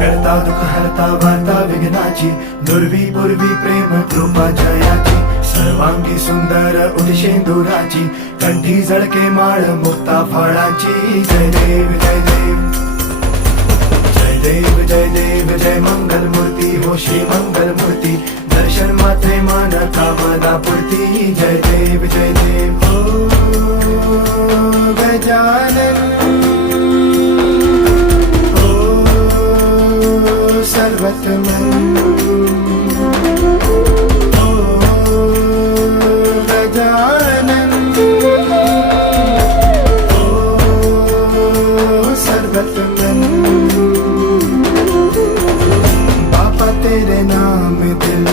करता दुःख हरता वार्ता विघ्नाची, दुर्वी पूर्वी प्रेम कृपा जयाची, सर्वांगी सुंदर उदिशेंदुराची, कंठी झळके माळ मुक्ता फळाची. जय देव जय देव जय देव जय देव जय मंगल मूर्ती हो श्री मंगल मूर्ती, दर्शन मात्रे मान कामना पूर्ती. जय देव हो गजानन सर्वतमन ओ गजानन ओ सर्वतमन. बापा तेरे नाम दिल